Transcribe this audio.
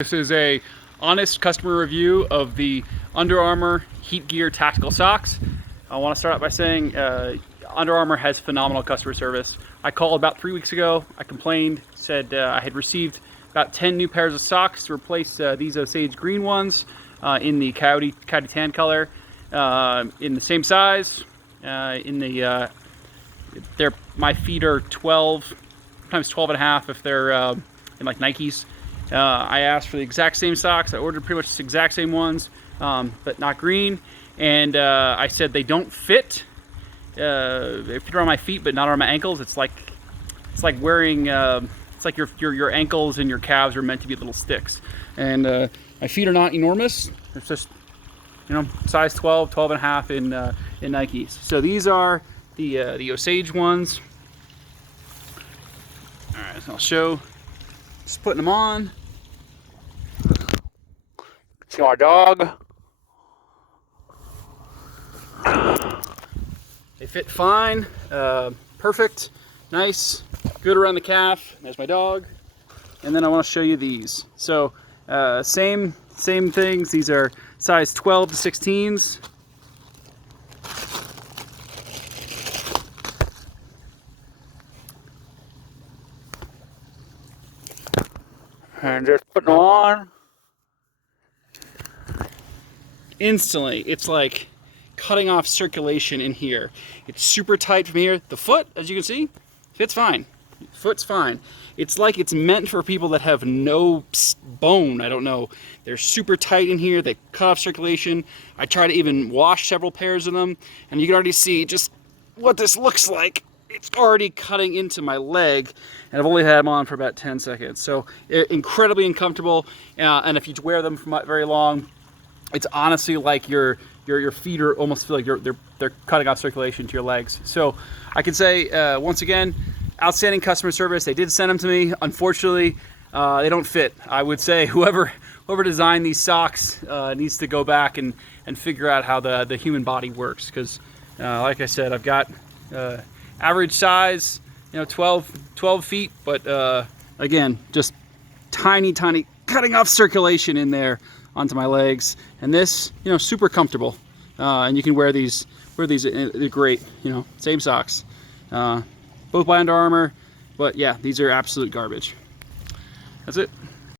This is a honest customer review of the Under Armour Heatgear Tactical socks. I want to start out by saying Under Armour has phenomenal customer service. I called about 3 weeks ago. I complained, said I had received about 10 new pairs of socks to replace these Osage green ones in the coyote tan color, in the same size. My feet are 12, sometimes 12 and a half if they're in like Nikes. I asked for the exact same socks. I ordered pretty much the exact same ones, but not green. And I said they don't fit. They fit around my feet, but not on my ankles. It's like wearing. It's like your ankles and your calves are meant to be little sticks. And my feet are not enormous. It's just, size 12, 12 and a half in Nikes. So these are the Osage ones. All right, so I'll show. Just putting them on. See our dog. They fit fine, perfect, nice, good around the calf. There's my dog. And then I want to show you these. So same things. These are size 12 to 16s. And just putting them on. Instantly, it's like cutting off circulation in here. It's super tight from here. The foot, as you can see, fits fine. Foot's fine. It's like it's meant for people that have no bone. I don't know. They're super tight in here. They cut off circulation. I try to even wash several pairs of them, and you can already see just what this looks like. It's already cutting into my leg, and I've only had them on for about 10 seconds. So incredibly uncomfortable, and if you wear them for very long, it's honestly like your feet are almost feel like they're cutting off circulation to your legs. So I can say once again, outstanding customer service. They did send them to me. Unfortunately, they don't fit. I would say whoever designed these socks needs to go back and figure out how the human body works, because like I said, I've got average size, 12 feet, but again, just tiny cutting off circulation in there onto my legs. And this, super comfortable, and you can wear these. They're great, same socks, both by Under Armour, but yeah, these are absolute garbage. That's it.